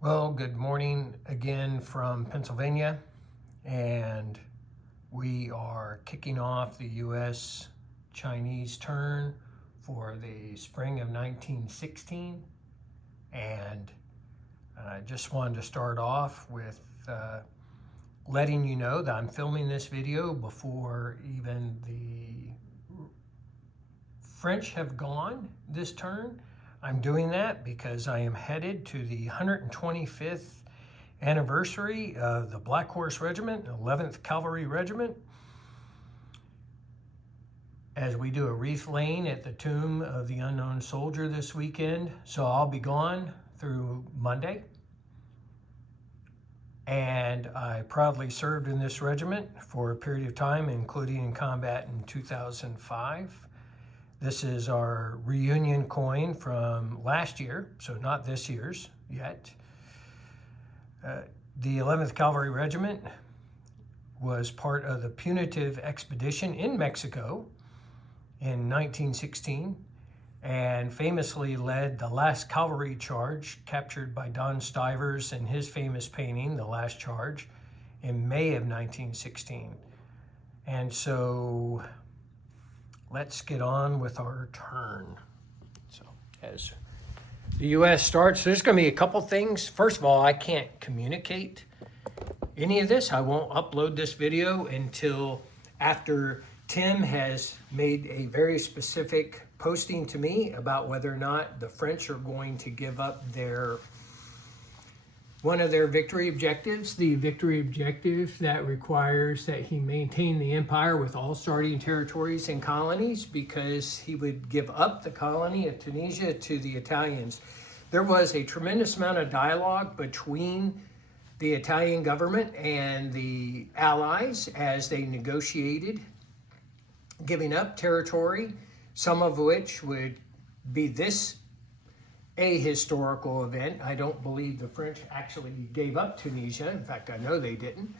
Well, good morning again from Pennsylvania, and we are kicking off the U.S.-Chinese turn for the spring of 1916, and I just wanted to start off with letting you know that I'm filming this video before even the French have gone this turn. I'm doing that because I am headed to the 125th anniversary of the Black Horse Regiment, 11th Cavalry Regiment, as we do a wreath laying at the tomb of the unknown soldier this weekend. So I'll be gone through Monday. And I proudly served in this regiment for a period of time, including in combat in 2005. This is our reunion coin from last year, so not this year's yet. The 11th Cavalry Regiment was part of the punitive expedition in Mexico in 1916 and famously led the last cavalry charge captured by Don Stivers in his famous painting, The Last Charge, in May of 1916. And so let's get on with our turn. So as the U.S. starts, there's going to be a couple things. First of all, I can't communicate any of this. I won't upload this video until after Tim has made a very specific posting to me about whether or not the French are going to give up one of their victory objectives, the victory objective that requires that he maintain the empire with all starting territories and colonies, because he would give up the colony of Tunisia to the Italians. There was a tremendous amount of dialogue between the Italian government and the Allies as they negotiated giving up territory, some of which would be this ahistorical event. I don't believe the French actually gave up Tunisia. In fact, I know they didn't.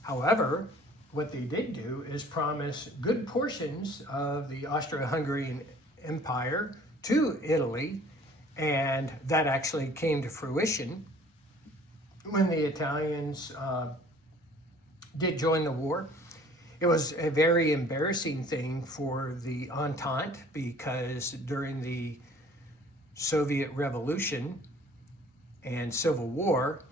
However, what they did do is promise good portions of the Austro-Hungarian Empire to Italy, and that actually came to fruition when the Italians did join the war. It was a very embarrassing thing for the Entente, because during the Soviet Revolution and Civil War,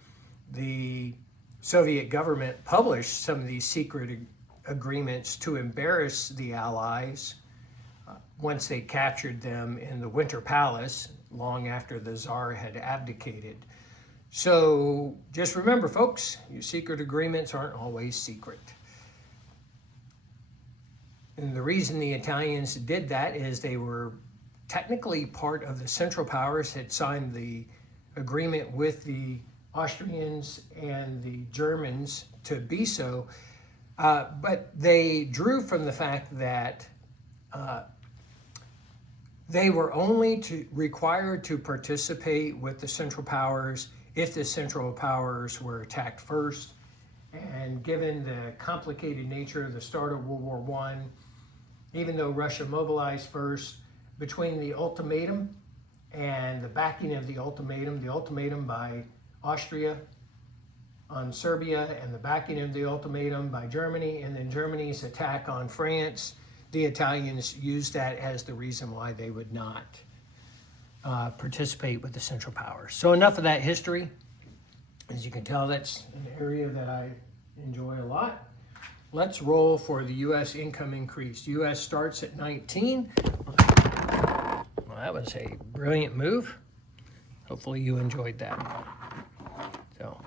the Soviet government published some of these secret agreements to embarrass the Allies once they captured them in the Winter Palace long after the Tsar had abdicated. So just remember, folks, your secret agreements aren't always secret. And the reason the Italians did that is they were technically part of the Central Powers, had signed the agreement with the Austrians and the Germans to be so, but they drew from the fact that they were only required to participate with the Central Powers if the Central Powers were attacked first. And given the complicated nature of the start of World War I, even though Russia mobilized first, between the ultimatum and the backing of the ultimatum by Austria on Serbia, and the backing of the ultimatum by Germany, and then Germany's attack on France, the Italians used that as the reason why they would not participate with the Central Powers. So enough of that history. As you can tell, that's an area that I enjoy a lot. Let's roll for the U.S. income increase. U.S. starts at 19. Well, that was a brilliant move. Hopefully you enjoyed that. So,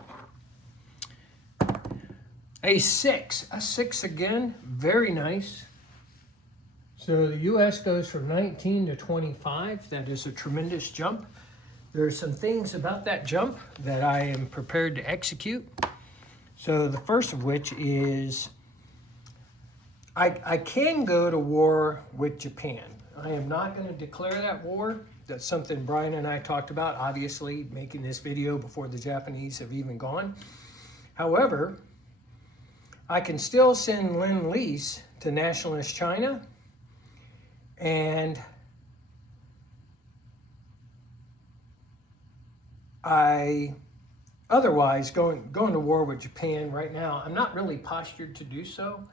a 6 again, very nice. So the U.S. goes from 19 to 25. That is a tremendous jump. There are some things about that jump that I am prepared to execute. So the first of which is I can go to war with Japan. I am not going to declare that war. That's something Brian and I talked about, obviously, making this video before the Japanese have even gone. However, I can still send Lend-Lease to nationalist China, and I otherwise, going to war with Japan right now, I'm not really postured to do so.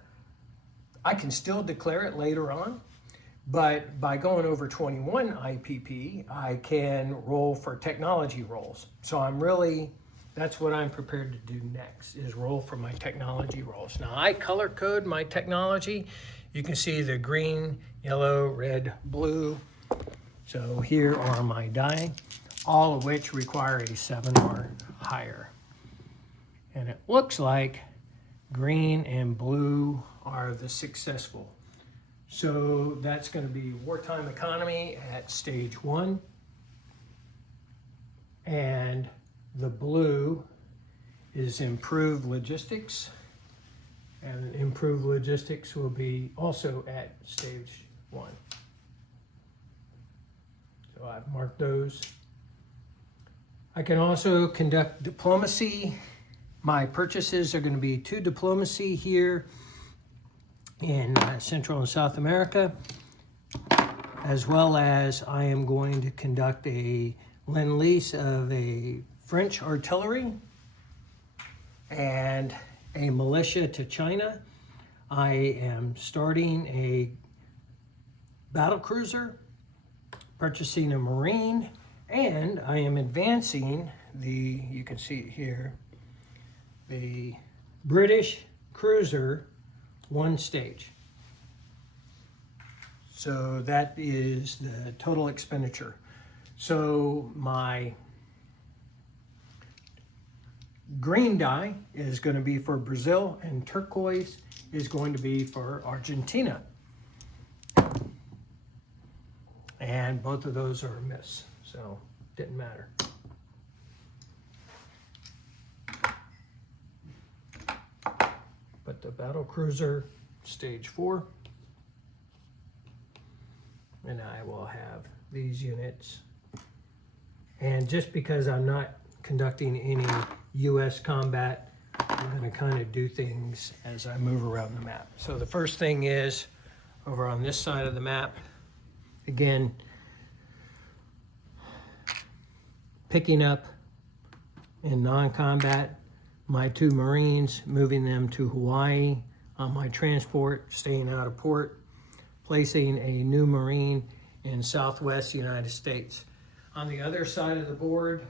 I can still declare it later on, but by going over 21 IPP, I can roll for technology rolls. So that's what I'm prepared to do next, is roll for my technology rolls. Now I color code my technology. You can see the green, yellow, red, blue. So here are my die, all of which require a 7 or higher. And it looks like green and blue are the successful. So that's going to be wartime economy at stage 1. And the blue is improved logistics. And improved logistics will be also at stage 1. So I've marked those. I can also conduct diplomacy. My purchases are going to be 2 diplomacy here in Central and South America, as well as I am going to conduct a lend-lease of a French artillery and a militia to China. I am starting a battle cruiser, purchasing a marine, and I am advancing you can see it here, the British cruiser 1 stage. So that is the total expenditure. So my green die is going to be for Brazil, and turquoise is going to be for Argentina. And both of those are a miss, so didn't matter. But the battle cruiser, stage 4, and I will have these units. And just because I'm not conducting any U.S. combat, I'm going to kind of do things as I move around the map. So the first thing is over on this side of the map, again, picking up in non-combat my 2 Marines, moving them to Hawaii on my transport, staying out of port, placing a new Marine in Southwest United States. On the other side of the board,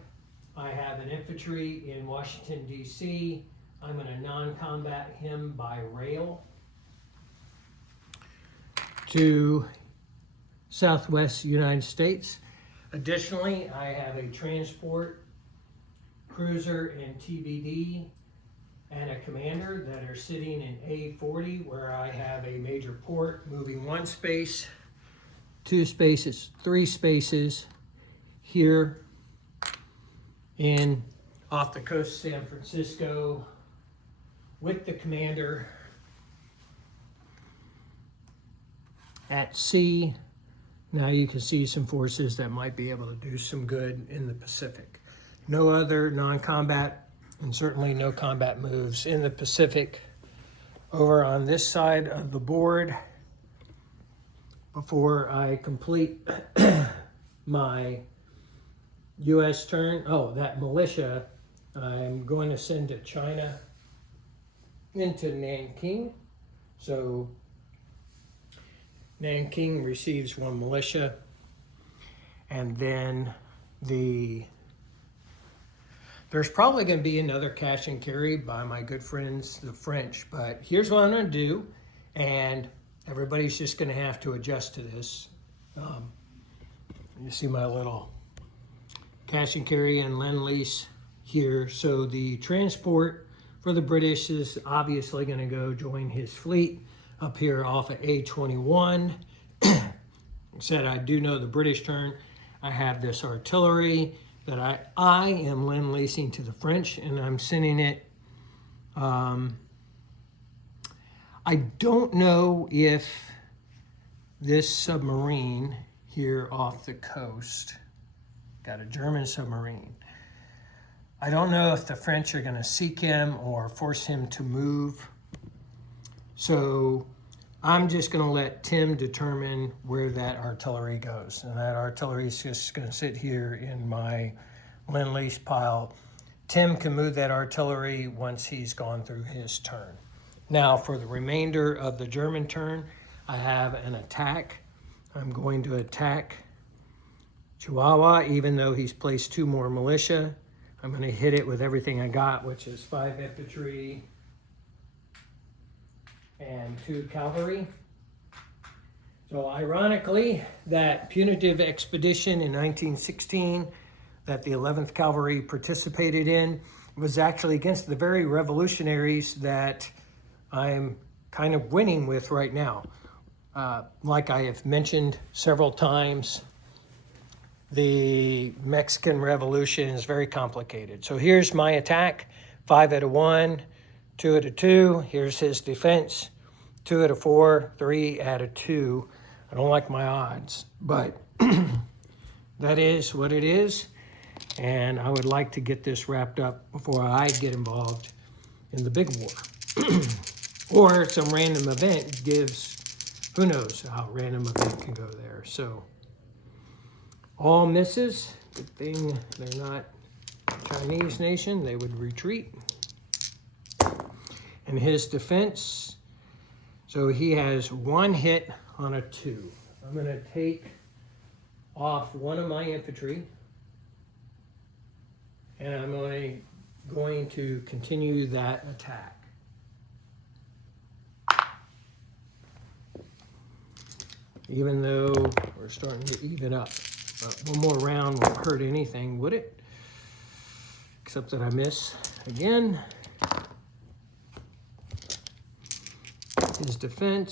I have an infantry in Washington, D.C. I'm going to non-combat him by rail to Southwest United States. Additionally, I have a transport cruiser in TBD and a commander that are sitting in A40, where I have a major port moving 1 space, 2 spaces, 3 spaces here in off the coast of San Francisco with the commander at sea. Now you can see some forces that might be able to do some good in the Pacific. No other non-combat and certainly no combat moves in the Pacific. Over on this side of the board, before I complete my U.S. turn, that militia I'm going to send to China into Nanking. So Nanking receives 1 militia, and then there's probably going to be another cash and carry by my good friends, the French. But here's what I'm going to do, and everybody's just going to have to adjust to this. You see my little cash and carry and lend-lease here. So the transport for the British is obviously going to go join his fleet up here off of A21. Said I do know the British turn. I have this artillery that I am lend-leasing to the French, and I'm sending it. I don't know if this submarine here off the coast, got a German submarine. I don't know if the French are going to seek him or force him to move. So I'm just going to let Tim determine where that artillery goes. And that artillery is just going to sit here in my lend-lease pile Tim can move that artillery once he's gone through his turn. Now, for the remainder of the German turn, I have an attack. I'm going to attack Chihuahua, even though he's placed 2 more militia. I'm going to hit it with everything I got, which is 5 infantry and 2 cavalry. So ironically, that punitive expedition in 1916 that the 11th Cavalry participated in was actually against the very revolutionaries that I'm kind of winning with right now. Like I have mentioned several times, the Mexican Revolution is very complicated. So here's my attack, 5 out of 1, 2 out of 2. Here's his defense, 2 out of 4, 3 out of 2. I don't like my odds, but that is what it is. And I would like to get this wrapped up before I get involved in the big war. Or some random event gives, who knows how random event can go there. So all misses. Good thing they're not Chinese nation. They would retreat. And his defense, so he has 1 hit on a 2. I'm going to take off 1 of my infantry. And I'm going to continue that attack. Even though we're starting to even up. But 1 more round won't hurt anything, would it? Except that I miss again. His defense,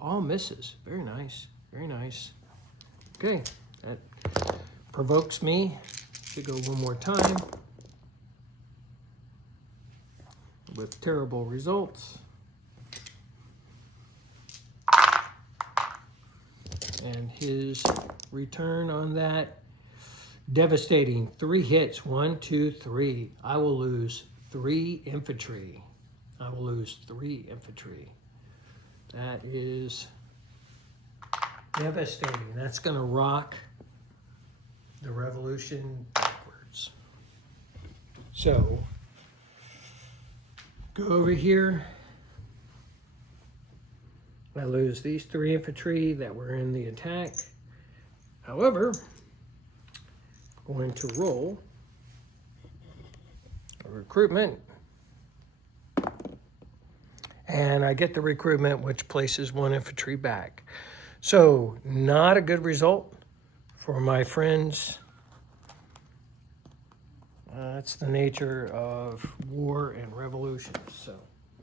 all misses. Very nice, very nice. Okay, that provokes me. Should go 1 more time with terrible results. And his return on that, devastating. 3 hits, 1, 2, 3. I will lose 3 infantry. I will lose 3 infantry. That is devastating. That's going to rock the revolution backwards. So, go over here. I lose these 3 infantry that were in the attack. However, I'm going to roll a recruitment. And I get the recruitment, which places 1 infantry back. So, not a good result for my friends. That's the nature of war and revolution. So,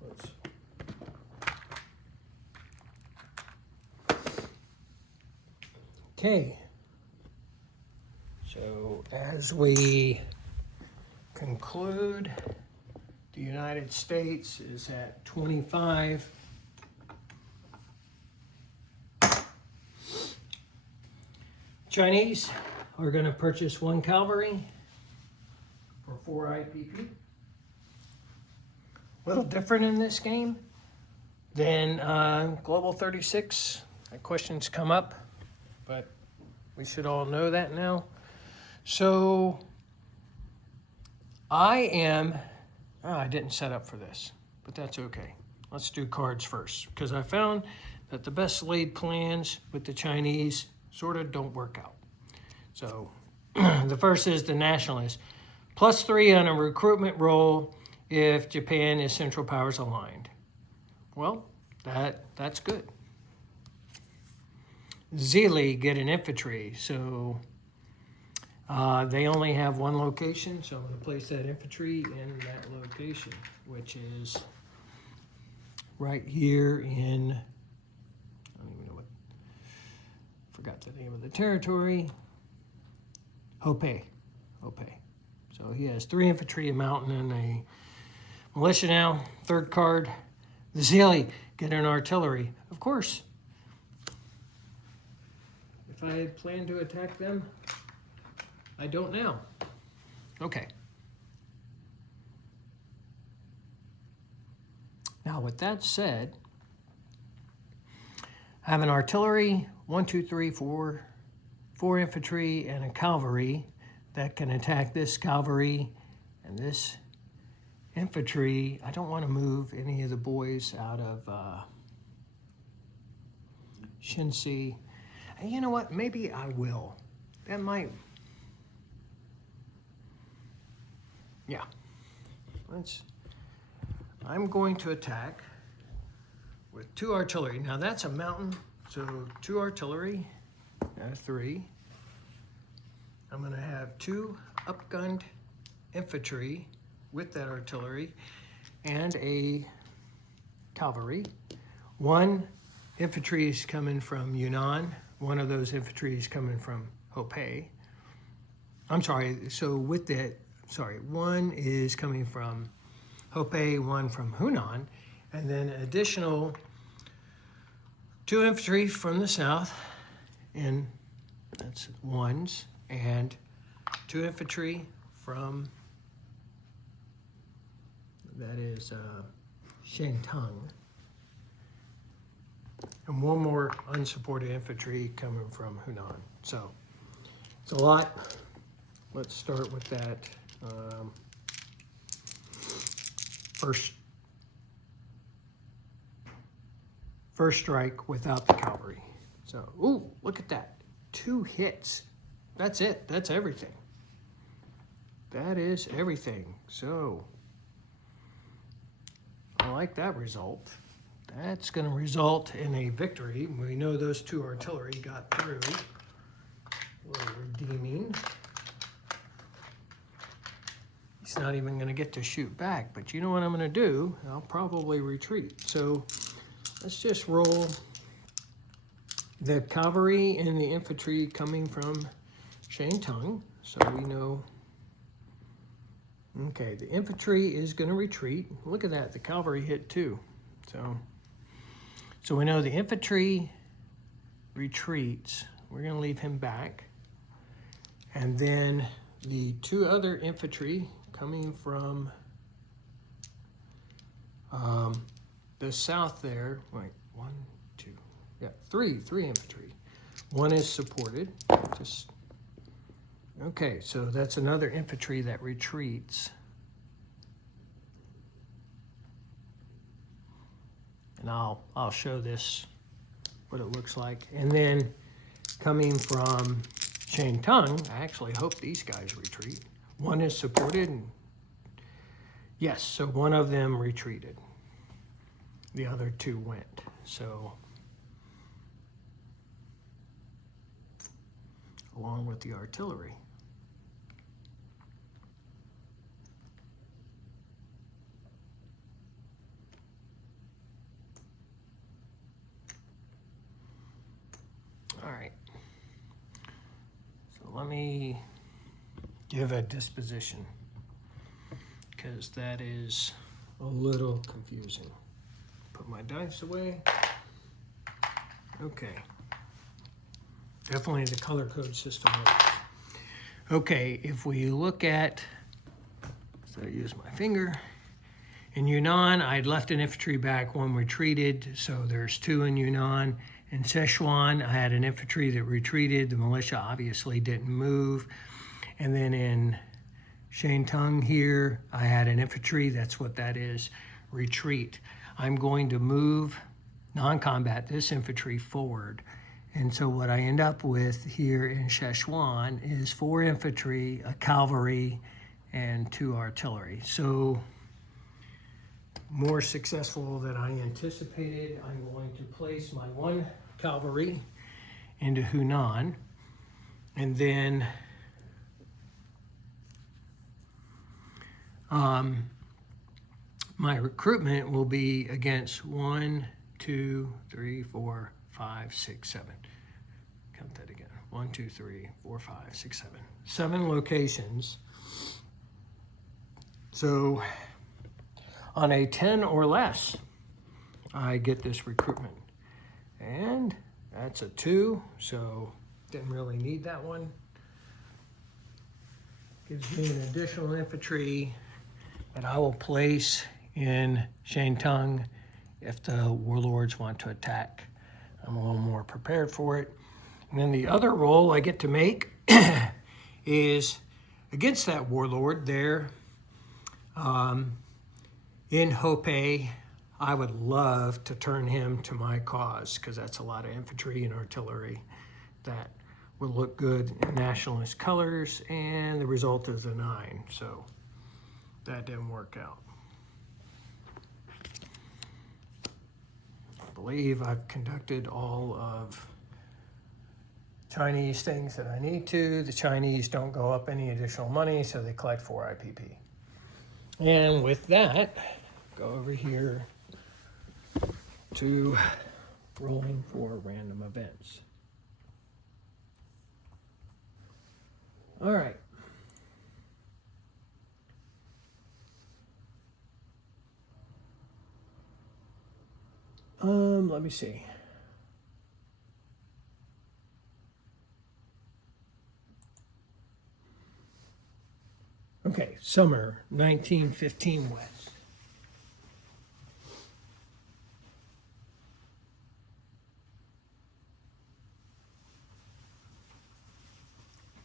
let's... Okay. So, as we conclude, the United States is at 25. Chinese are going to purchase 1 cavalry for 4 IPP. A little different in this game than Global 36. That question's come up, but we should all know that now. So I didn't set up for this, but that's okay. Let's do cards first, because I found that the best laid plans with the Chinese sort of don't work out. So the first is the nationalist. +3 on a recruitment roll if Japan is Central Powers aligned. Well, that's good. Zili get an infantry, so they only have 1 location, so I'm going to place that infantry in that location, which is right here in, I don't even know what, forgot the name of the territory, Hope. So he has 3 infantry, a mountain, and a militia now. 3rd card, the Zili get an artillery. Of course, if I had planned to attack them, I don't now. Okay. Now, with that said, I have an artillery, 1, 2, 3, 4 infantry, and a cavalry. that can attack this cavalry and this infantry. I don't want to move any of the boys out of Shinsi. And you know what? Maybe I will. That might... Yeah. I'm going to attack with 2 artillery. Now that's a mountain, so 2 artillery, 3. I'm going to have 2 upgunned infantry with that artillery and a cavalry. 1 infantry is coming from Yunnan. 1 of those infantry is coming from Hopei. I'm sorry, so with that, 1 is coming from Hopei, 1 from Hunan, and then additional 2 infantry from the south, and that's 1s, and 2 infantry from, that is Shantung, and 1 more unsupported infantry coming from Hunan. So it's a lot. Let's start with that first strike without the cavalry. So, ooh, look at that. 2 hits. That's it. That's everything. That is everything. So, I like that result. That's going to result in a victory. We know those 2 artillery got through. We're redeeming. He's not even going to get to shoot back, but you know what I'm going to do? I'll probably retreat. So let's just roll the cavalry and the infantry coming from Shantung. So we know, okay, the infantry is going to retreat. Look at that, the cavalry hit 2. So we know the infantry retreats. We're going to leave him back. And then the 2 other infantry coming from the south there, wait, 1, 2, yeah, 3 infantry. 1 is supported, okay, so that's another infantry that retreats. And I'll show this, what it looks like. And then coming from Shantung, I actually hope these guys retreat. 1 is supported, and yes, so 1 of them retreated. The other 2 went. So, along with the artillery. All right. So let me give a disposition, because that is a little confusing. Put my dice away. Okay. Definitely the color code system works. Okay, if we look at, so I use my finger. In Yunnan, I'd left an infantry back, 1 retreated, so there's 2 in Yunnan. In Sichuan, I had an infantry that retreated. The militia obviously didn't move. And then in Shantung here, I had an infantry, that's what that is, retreat. I'm going to move non-combat this infantry forward. And so what I end up with here in Sichuan is 4 infantry, a cavalry, and 2 artillery. So more successful than I anticipated. I'm going to place my 1 cavalry into Hunan, and then my recruitment will be against 1, 2, 3, 4, 5, 6, 7. Count that again. 1, 2, 3, 4, 5, 6, 7. 7 locations. So on a 10 or less, I get this recruitment. And that's a 2, so didn't really need that one. Gives me an additional infantry that I will place in Shantung if the warlords want to attack. I'm a little more prepared for it. And then the other roll I get to make is against that warlord there in Hope. I would love to turn him to my cause, because that's a lot of infantry and artillery that would look good in nationalist colors, and the result is a 9. So that didn't work out. I believe I've conducted all of Chinese things that I need to. The Chinese don't go up any additional money, so they collect 4 IPP. And with that, go over here to rolling for random events. All right. Let me see. Okay, summer 1915 West.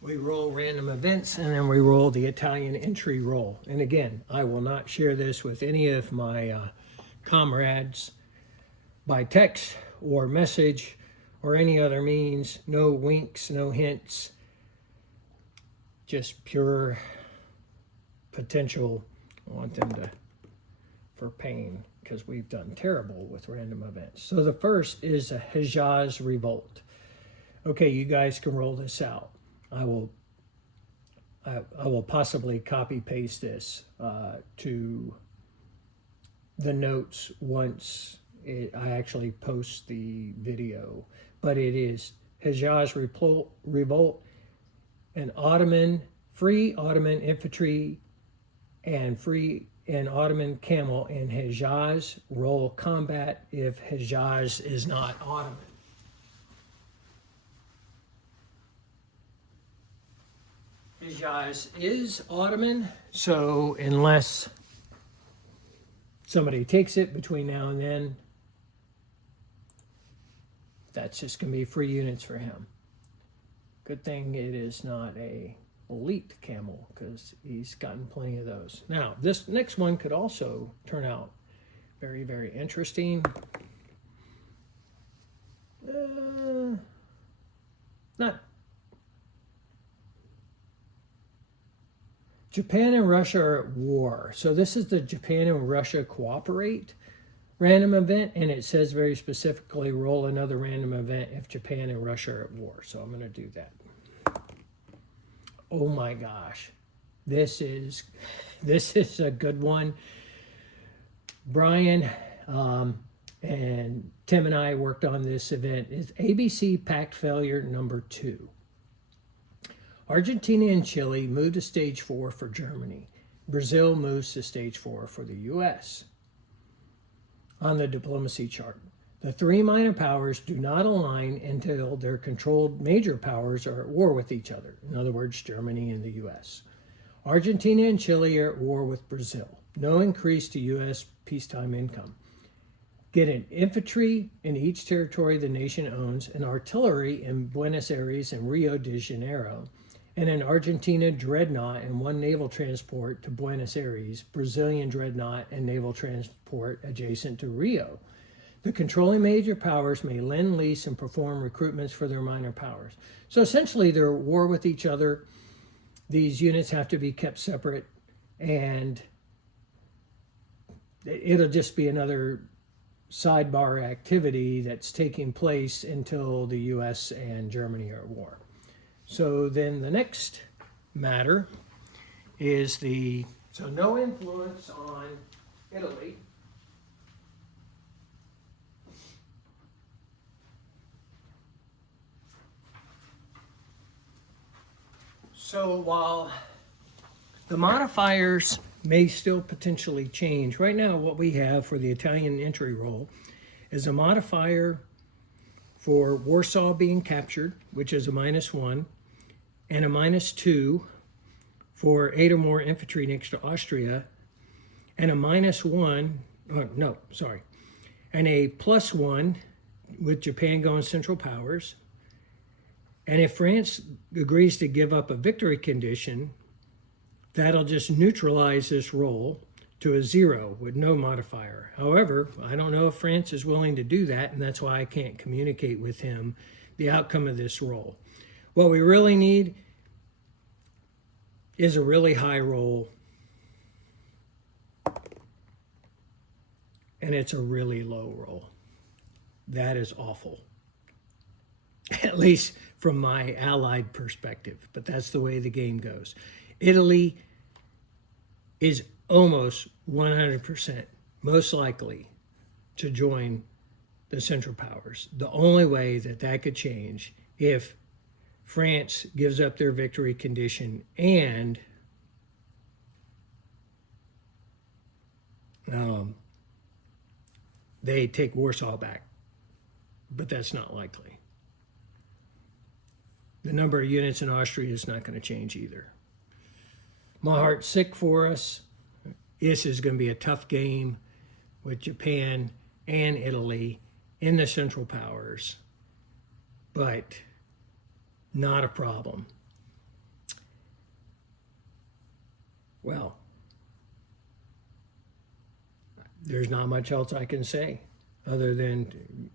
We roll random events, and then we roll the Italian entry roll. And again, I will not share this with any of my comrades by text or message or any other means. No winks, no hints, just pure potential. I want them for pain, because we've done terrible with random events. So the first is a Hejaz revolt. Okay, you guys can roll this out. I will possibly copy paste this to the notes once I actually post the video. But it is Hejaz revolt, and free Ottoman infantry and free and Ottoman camel in Hejaz roll combat if Hejaz is not Ottoman. Hejaz is Ottoman, so unless somebody takes it between now and then, that's just going to be free units for him. Good thing it is not a elite camel, because he's gotten plenty of those. Now, this next one could also turn out very, very interesting. Not Japan and Russia are at war. So this is the Japan and Russia cooperate random event, and it says very specifically roll another random event if Japan and Russia are at war. So I'm going to do that. Oh my gosh, this is a good one. Brian and Tim and I worked on this event. It's ABC Pact Failure number 2. Argentina and Chile moved to stage 4 for Germany. Brazil moves to stage 4 for the US. On the diplomacy chart, the 3 minor powers do not align until their controlled major powers are at war with each other. In other words, Germany and the US. Argentina and Chile are at war with Brazil. No increase to US peacetime income. Get an infantry in each territory the nation owns, an artillery in Buenos Aires and Rio de Janeiro, and an Argentina dreadnought and 1 naval transport to Buenos Aires, Brazilian dreadnought and naval transport adjacent to Rio. The controlling major powers may lend, lease, and perform recruitments for their minor powers. So essentially, they're at war with each other. These units have to be kept separate, and it'll just be another sidebar activity that's taking place until the US and Germany are at war. So then the next matter is so no influence on Italy. So while the modifiers may still potentially change, right now what we have for the Italian entry roll is a modifier for Warsaw being captured, which is a -1, and a -2 for 8 or more infantry next to Austria, and a -1, and a +1 with Japan going Central Powers. And if France agrees to give up a victory condition, that'll just neutralize this roll to a 0 with no modifier. However, I don't know if France is willing to do that, and that's why I can't communicate with him the outcome of this roll. What we really need is a really high roll, and it's a really low roll. That is awful, at least from my Allied perspective, but that's the way the game goes. Italy is almost 100% most likely to join the Central Powers. The only way that that could change if France gives up their victory condition and they take Warsaw back. But that's not likely. The number of units in Austria is not going to change either. My heart's sick for us. This is going to be a tough game with Japan and Italy in the Central Powers, but not a problem. Well, there's not much else I can say other than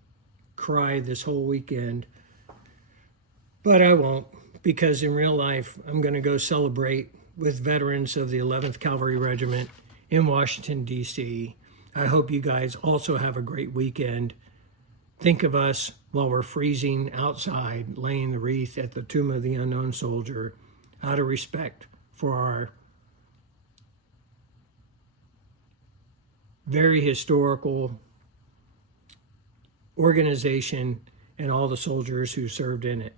cry this whole weekend, but I won't, because in real life I'm going to go celebrate with veterans of the 11th Cavalry Regiment in Washington, D.C. I hope you guys also have a great weekend. Think of us while we're freezing outside, laying the wreath at the Tomb of the Unknown Soldier, out of respect for our very historical organization and all the soldiers who served in it.